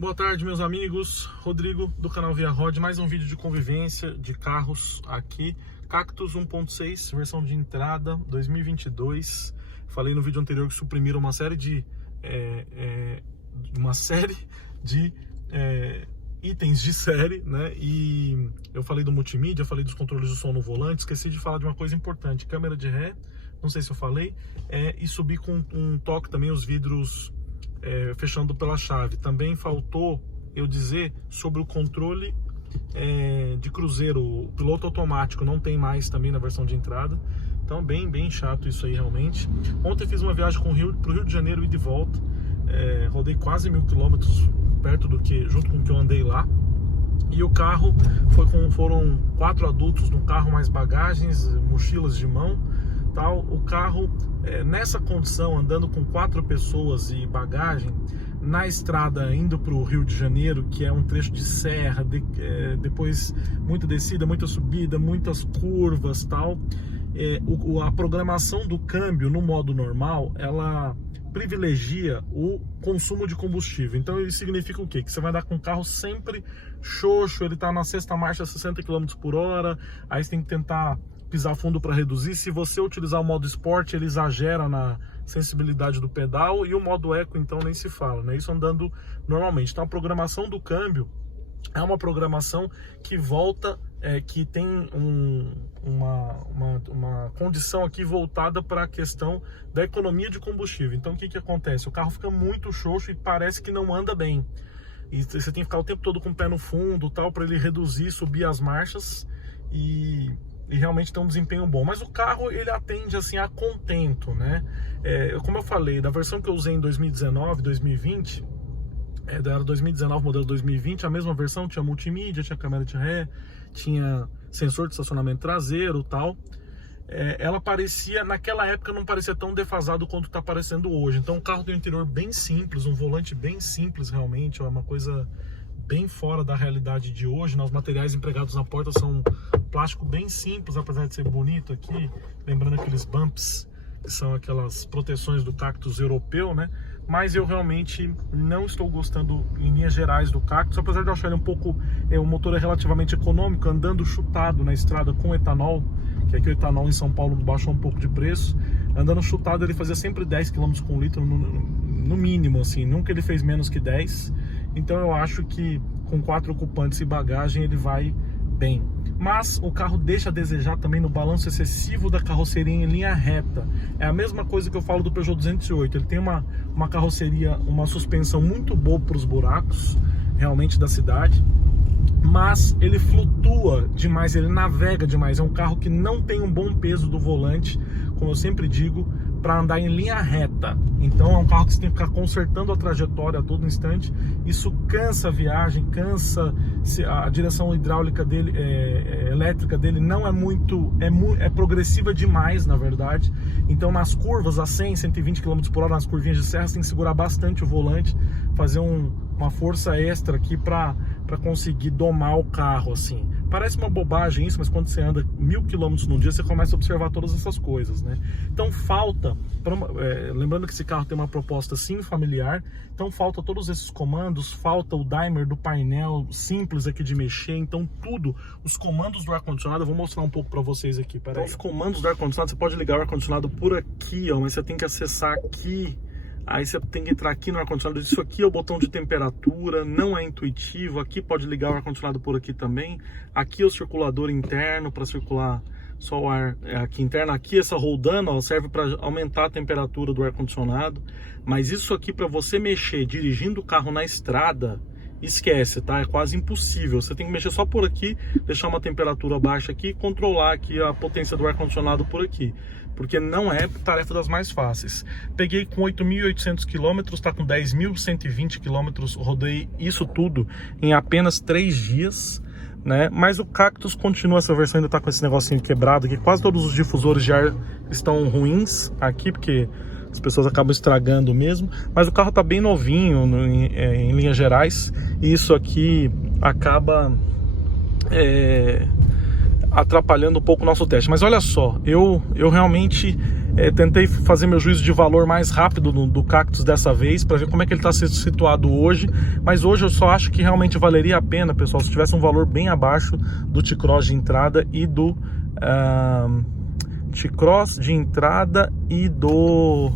Boa tarde, meus amigos. Rodrigo do canal Via Rod, mais um vídeo de convivência de carros aqui. Cactus 1.6, versão de entrada 2022. Falei no vídeo anterior que suprimiram uma série de itens de série, né? E eu falei do multimídia, falei dos controles de som no volante. Esqueci de falar de uma coisa importante: câmera de ré, não sei se eu falei, e subir com um toque também os vidros fechando pela chave. Também faltou eu dizer sobre o controle de cruzeiro. O piloto automático não tem mais também na versão de entrada. Então bem chato isso aí realmente. Ontem fiz uma viagem pro Rio de Janeiro e de volta. Rodei quase 1000 quilômetros, perto do que, junto com o que eu andei lá. E o carro foram 4 adultos no carro, mais bagagens, mochilas de mão, tal. O carro nessa condição, andando com 4 pessoas e bagagem na estrada indo para o Rio de Janeiro, que é um trecho de serra, depois muita descida, muita subida, muitas curvas, tal. A programação do câmbio no modo normal, ela privilegia o consumo de combustível. Então isso significa o quê? Que você vai andar com o carro sempre xoxo, ele está na 6ª marcha a 60 km por hora, aí você tem que tentar pisar fundo para reduzir. Se você utilizar o modo Sport, ele exagera na sensibilidade do pedal, e o modo Eco então nem se fala, né? Isso andando normalmente. Então a programação do câmbio é uma programação que volta, que tem uma condição aqui voltada para a questão da economia de combustível. Então o que acontece? O carro fica muito xoxo e parece que não anda bem. E você tem que ficar o tempo todo com o pé no fundo, tal, para ele reduzir, subir as marchas e realmente tem um desempenho bom. Mas o carro, ele atende assim a contento, né? Como eu falei, da versão que eu usei em 2019, 2020, era 2019, modelo 2020, a mesma versão, tinha multimídia, tinha câmera de ré, tinha sensor de estacionamento traseiro, tal. Ela parecia, naquela época não parecia tão defasado quanto está aparecendo hoje. Então o carro tem um interior bem simples, um volante bem simples realmente, é uma coisa bem fora da realidade de hoje, né? Os materiais empregados na porta são plástico bem simples, apesar de ser bonito aqui, lembrando aqueles bumps, que são aquelas proteções do Cactus europeu, né? Mas eu realmente não estou gostando em linhas gerais do Cactus, apesar de eu achar ele um pouco, o motor é relativamente econômico, andando chutado na estrada com etanol, que aqui o etanol em São Paulo baixou um pouco de preço. Andando chutado ele fazia sempre 10 km com litro no mínimo, assim, nunca ele fez menos que 10. Então eu acho que com 4 ocupantes e bagagem ele vai bem. Mas o carro deixa a desejar também no balanço excessivo da carroceria em linha reta. É a mesma coisa que eu falo do Peugeot 208. Ele tem uma carroceria, uma suspensão muito boa para os buracos, realmente, da cidade. Mas ele flutua demais, ele navega demais. É um carro que não tem um bom peso do volante, como eu sempre digo, para andar em linha reta. Então é um carro que você tem que ficar consertando a trajetória a todo instante. Isso cansa a viagem, cansa. A direção hidráulica dele, elétrica dele, não é muito, é progressiva demais, na verdade. Então nas curvas a 100, 120 km por hora, nas curvinhas de serra, você tem que segurar bastante o volante, fazer uma força extra aqui para conseguir domar o carro, assim. Parece uma bobagem isso, mas quando você anda 1000 km num dia, você começa a observar todas essas coisas, né? Então falta, lembrando que esse carro tem uma proposta sim familiar, então falta todos esses comandos, falta o dimmer do painel simples aqui de mexer, então tudo, os comandos do ar-condicionado, eu vou mostrar um pouco para vocês aqui, peraí. Então, os comandos do ar-condicionado, você pode ligar o ar-condicionado por aqui, ó, mas você tem que acessar aqui. Aí você tem que entrar aqui no ar-condicionado. Isso aqui é o botão de temperatura, não é intuitivo. Aqui pode ligar o ar-condicionado por aqui também. Aqui é o circulador interno para circular só o ar aqui interno. Aqui essa roldana, ó, serve para aumentar a temperatura do ar-condicionado. Mas isso aqui, para você mexer dirigindo o carro na estrada, esquece, tá? É quase impossível. Você tem que mexer só por aqui, deixar uma temperatura baixa aqui e controlar aqui a potência do ar-condicionado por aqui, porque não é tarefa das mais fáceis. Peguei com 8.800 km, tá com 10.120 km, rodei isso tudo em apenas 3 dias, né? Mas o Cactus continua, essa versão ainda tá com esse negocinho quebrado aqui, quase todos os difusores de ar estão ruins aqui, porque as pessoas acabam estragando mesmo, mas o carro tá bem novinho em linhas gerais, e isso aqui acaba atrapalhando um pouco o nosso teste. Mas olha só, eu realmente Tentei fazer meu juízo de valor mais rápido do Cactus dessa vez, para ver como é que ele está situado hoje, mas hoje eu só acho que realmente valeria a pena, pessoal, se tivesse um valor bem abaixo do T-Cross de entrada e do T-Cross de entrada e do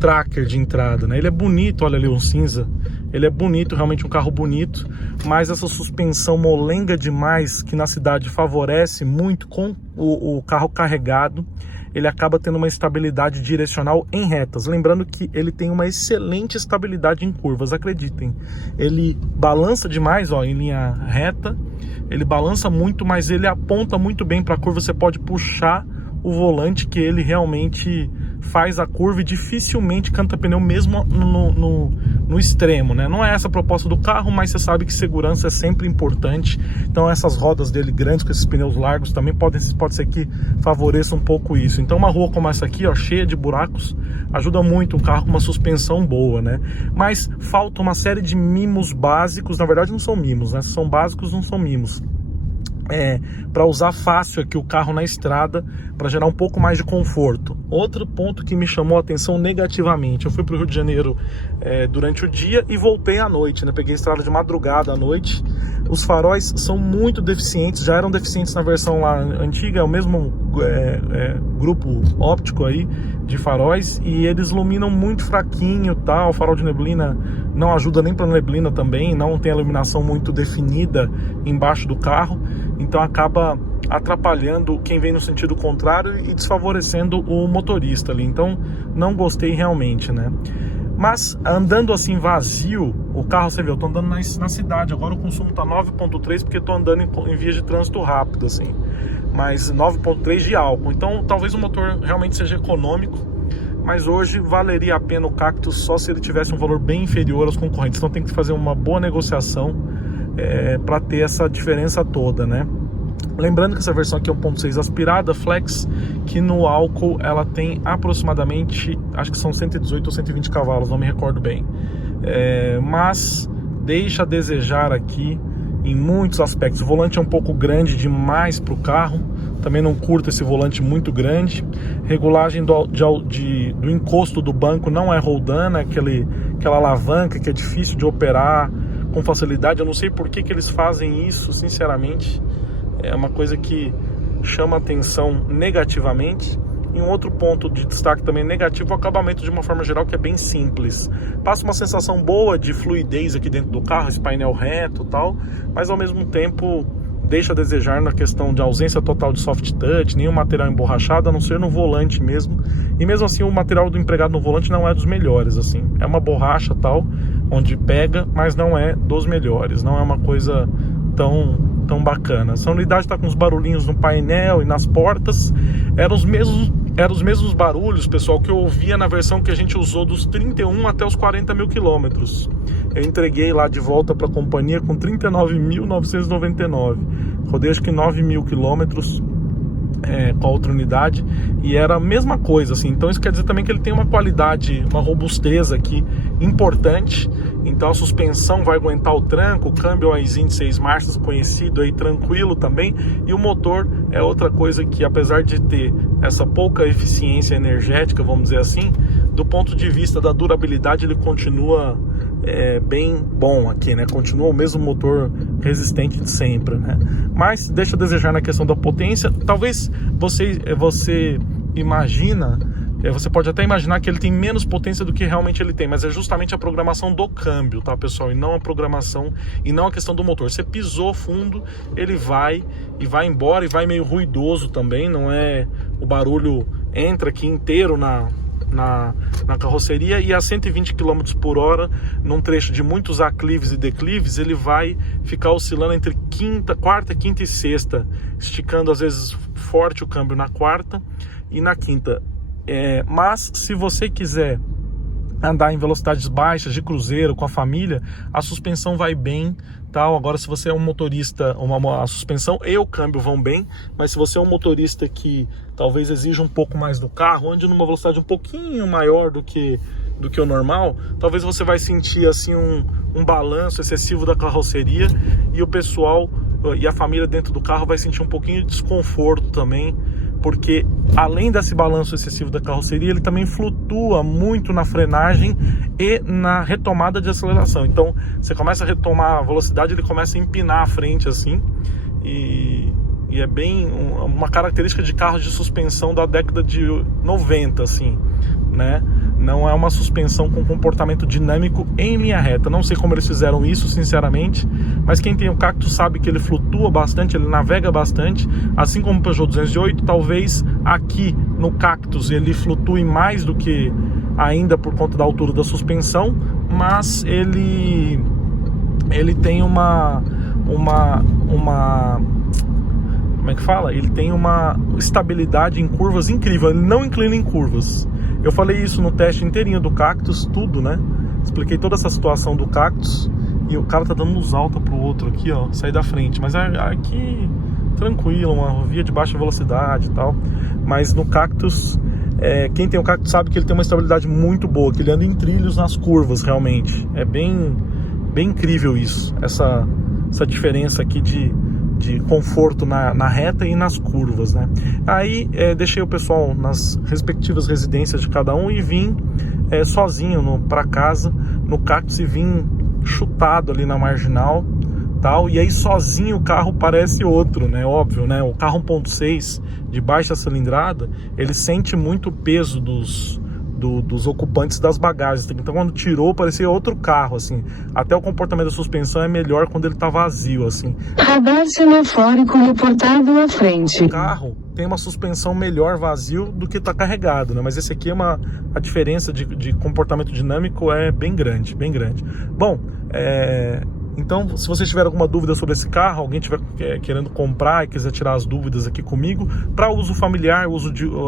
Tracker de entrada, né? Ele é bonito, olha ali o cinza, ele é bonito, realmente um carro bonito, mas essa suspensão molenga demais, que na cidade favorece muito com o carro carregado, ele acaba tendo uma estabilidade direcional em retas. Lembrando que ele tem uma excelente estabilidade em curvas, acreditem. Ele balança demais, ó, em linha reta, ele balança muito, mas ele aponta muito bem para a curva. Você pode puxar o volante, que ele realmente faz a curva e dificilmente canta pneu mesmo no extremo, né? Não é essa a proposta do carro, mas você sabe que segurança é sempre importante. Então essas rodas dele grandes, com esses pneus largos, também pode ser que favoreça um pouco isso. Então uma rua como essa aqui, ó, cheia de buracos, ajuda muito um carro com uma suspensão boa, né? Mas falta uma série de mimos básicos. Na verdade não são mimos, né? São básicos, não são mimos. Para usar fácil aqui o carro na estrada, para gerar um pouco mais de conforto. Outro ponto que me chamou a atenção negativamente: eu fui para o Rio de Janeiro durante o dia e voltei à noite, né? Peguei a estrada de madrugada à noite. Os faróis são muito deficientes, já eram deficientes na versão lá antiga, é o mesmo grupo óptico aí de faróis, e eles iluminam muito fraquinho, tal. O farol de neblina não ajuda nem para neblina também, não tem a iluminação muito definida embaixo do carro, então acaba atrapalhando quem vem no sentido contrário e desfavorecendo o motorista ali. Então não gostei realmente, né? Mas andando assim vazio, o carro, você vê, eu tô andando na cidade, agora o consumo tá 9.3 porque tô andando em vias de trânsito rápido, assim, mas 9.3 de álcool. Então talvez o motor realmente seja econômico, mas hoje valeria a pena o Cactus só se ele tivesse um valor bem inferior aos concorrentes. Então tem que fazer uma boa negociação para ter essa diferença toda, né? Lembrando que essa versão aqui é 1.6 aspirada, flex, que no álcool ela tem aproximadamente, acho que são 118 ou 120 cavalos, não me recordo bem. Mas deixa a desejar aqui em muitos aspectos. O volante é um pouco grande demais para o carro, também não curto esse volante muito grande. Regulagem do encosto do banco não é roldana, aquela alavanca que é difícil de operar com facilidade. Eu não sei por que eles fazem isso, sinceramente. É uma coisa que chama atenção negativamente. E um outro ponto de destaque também negativo é o acabamento de uma forma geral, que é bem simples. Passa uma sensação boa de fluidez aqui dentro do carro, esse painel reto e tal, mas ao mesmo tempo deixa a desejar na questão de ausência total de soft touch, nenhum material emborrachado, a não ser no volante mesmo. E mesmo assim o material do empregado no volante não é dos melhores, assim. É uma borracha tal, onde pega, mas não é dos melhores. Não é uma coisa tão bacana. Essa unidade está com uns barulhinhos no painel e nas portas. Eram os mesmos barulhos, pessoal, que eu ouvia na versão que a gente usou dos 31 até os 40 mil quilômetros. Eu entreguei lá de volta para a companhia com 39.999. Rodei acho que 9 mil quilômetros com a outra unidade, e era a mesma coisa, assim. Então isso quer dizer também que ele tem uma qualidade, uma robustez aqui importante. Então a suspensão vai aguentar o tranco, o câmbio é um Aisin de 6 marchas, conhecido aí, tranquilo também. E o motor é outra coisa que, apesar de ter essa pouca eficiência energética, vamos dizer assim, do ponto de vista da durabilidade, ele continua bem bom aqui, né? Continua o mesmo motor resistente de sempre, né? Mas deixa a desejar na questão da potência. Talvez você imagina, você pode até imaginar que ele tem menos potência do que realmente ele tem, mas é justamente a programação do câmbio, tá, pessoal? E não a programação, e não a questão do motor. Você pisou fundo, ele vai embora, e vai meio ruidoso também, não é? O barulho entra aqui inteiro na carroceria, e a 120 km por hora, num trecho de muitos aclives e declives, ele vai ficar oscilando entre quarta, quinta e sexta, esticando às vezes forte o câmbio na quarta e na quinta. Mas se você quiser andar em velocidades baixas, de cruzeiro, com a família, a suspensão vai bem, tal. Agora, se você é um motorista, a suspensão e o câmbio vão bem, mas se você é um motorista que talvez exija um pouco mais do carro, ande numa velocidade um pouquinho maior do que o normal, talvez você vai sentir assim um balanço excessivo da carroceria, e o pessoal e a família dentro do carro vai sentir um pouquinho de desconforto também porque além desse balanço excessivo da carroceria, ele também flutua muito na frenagem e na retomada de aceleração. Então você começa a retomar a velocidade, ele começa a empinar a frente assim, e é bem uma característica de carros de suspensão da década de 90, assim, né? Não é uma suspensão com comportamento dinâmico em linha reta. Não sei como eles fizeram isso, sinceramente, mas quem tem o Cactus sabe que ele flutua bastante, ele navega bastante, assim como o Peugeot 208. Talvez aqui no Cactus ele flutue mais do que ainda por conta da altura da suspensão, mas ele tem uma como é que fala? Ele tem uma estabilidade em curvas incrível, ele não inclina em curvas. Eu falei isso no teste inteirinho do Cactus, tudo, né? Expliquei toda essa situação do Cactus, e o cara tá dando luz alta pro outro aqui, ó, sair da frente. Mas aqui, tranquilo, uma via de baixa velocidade e tal. Mas no Cactus, quem tem o Cactus sabe que ele tem uma estabilidade muito boa, que ele anda em trilhos nas curvas, realmente. É bem incrível isso, essa diferença aqui de conforto na reta e nas curvas, né? Aí deixei o pessoal nas respectivas residências de cada um e vim sozinho para casa no Cactus, e vim chutado ali na marginal, tal. E aí sozinho o carro parece outro, né? Óbvio, né? O carro 1.6 de baixa cilindrada, ele sente muito o peso dos ocupantes das bagagens. Então quando tirou, parecia outro carro, assim. Até o comportamento da suspensão é melhor quando ele tá vazio, assim. Radar semafórico reportado à frente. O carro tem uma suspensão melhor vazio do que tá carregado, né? Mas esse aqui a diferença de comportamento dinâmico é bem grande, bem grande. Bom, então, se vocês tiverem alguma dúvida sobre esse carro, alguém estiver querendo comprar e quiser tirar as dúvidas aqui comigo, para uso familiar,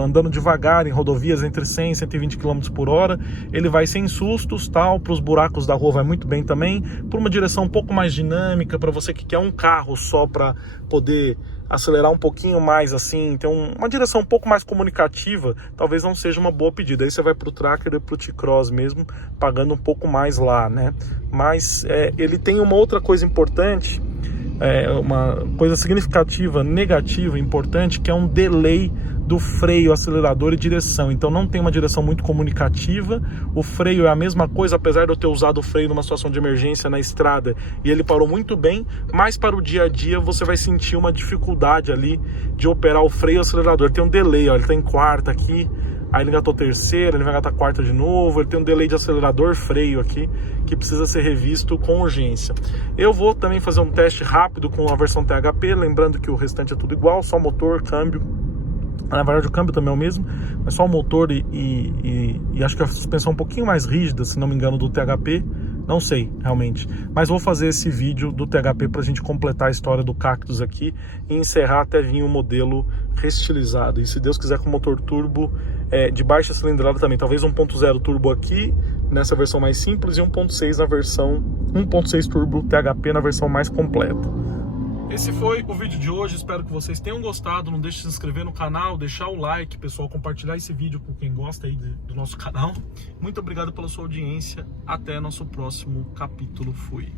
andando devagar em rodovias entre 100 e 120 km por hora, ele vai sem sustos, tal, para os buracos da rua vai muito bem também, por uma direção um pouco mais dinâmica, para você que quer um carro só para poder acelerar um pouquinho mais, assim, ter uma direção um pouco mais comunicativa, talvez não seja uma boa pedida. Aí você vai pro Tracker e pro T-Cross mesmo, pagando um pouco mais lá, né? Mas ele tem uma outra coisa importante, uma coisa significativa, negativa, importante, que é um delay do freio, acelerador e direção. Então não tem uma direção muito comunicativa. O freio é a mesma coisa, apesar de eu ter usado o freio numa situação de emergência na estrada e ele parou muito bem, mas para o dia a dia você vai sentir uma dificuldade ali de operar o freio e o acelerador. Tem um delay, ó, ele está em quarta aqui, aí ele engatou terceira, ele vai engatar quarta de novo, ele tem um delay de acelerador, freio aqui, que precisa ser revisto com urgência. Eu vou também fazer um teste rápido com a versão THP, lembrando que o restante é tudo igual, só motor, câmbio. Na verdade o câmbio também é o mesmo, mas só o motor e acho que a suspensão é um pouquinho mais rígida, se não me engano, do THP. Não sei, realmente. Mas vou fazer esse vídeo do THP para a gente completar a história do Cactus aqui e encerrar até vir um modelo restilizado. E se Deus quiser com motor turbo de baixa cilindrada também. Talvez 1.0 turbo aqui, nessa versão mais simples, e 1.6 na versão 1.6 turbo THP na versão mais completa. Esse foi o vídeo de hoje, espero que vocês tenham gostado. Não deixe de se inscrever no canal, deixar o like, pessoal, compartilhar esse vídeo com quem gosta aí do nosso canal. Muito obrigado pela sua audiência, até nosso próximo capítulo. Fui!